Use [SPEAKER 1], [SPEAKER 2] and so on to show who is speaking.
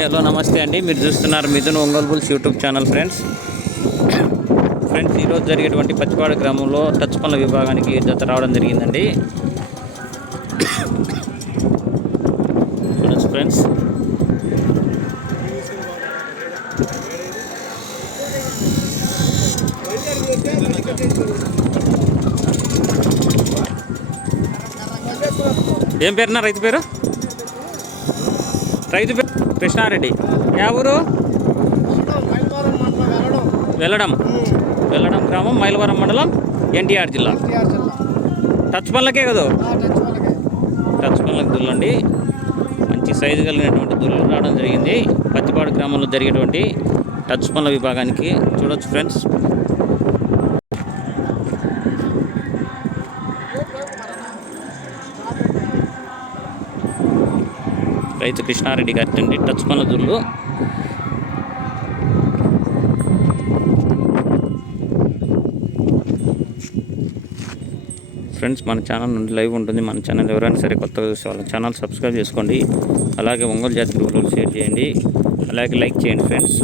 [SPEAKER 1] Hi hello నమస్తే అండి. మీరు చూస్తున్నారు Mithun Ongole bulls YouTube channel friends. Friends ఈరోజు జరిగేటువంటి పచ్చిపాడు గ్రామంలో టచ్ పనుల విభాగానికి జత రావడం జరిగిందండి. చూడచ్చు ఫ్రెండ్స్. ఏం పేరున్నా రైతు పేరు? రైతు కృష్ణారెడ్డి. యా ఊరు? వెళ్ళడం. వెళ్ళడం గ్రామం మైలవరం మండలం ఎన్టీఆర్ జిల్లా. టచ్ పనులకే కదా? టచ్ పనులకు దుల్లండి మంచి సైజు కలిగినటువంటి దుల్లు రావడం జరిగింది. పత్తిపాడు గ్రామంలో జరిగేటువంటి టచ్ పనుల విభాగానికి చూడొచ్చు ఫ్రెండ్స్. రైతు కృష్ణారెడ్డి గారి టచ్ పనుల ఫ్రెండ్స్ మన ఛానల్ నుండి లైవ్ ఉంటుంది. మన ఛానల్ ఎవరైనా సరే కొత్తగా చూసే వాళ్ళ ఛానల్ సబ్స్క్రైబ్ చేసుకోండి. అలాగే ఒంగోలు జాతి గురువులు షేర్ చేయండి. అలాగే లైక్ చేయండి ఫ్రెండ్స్.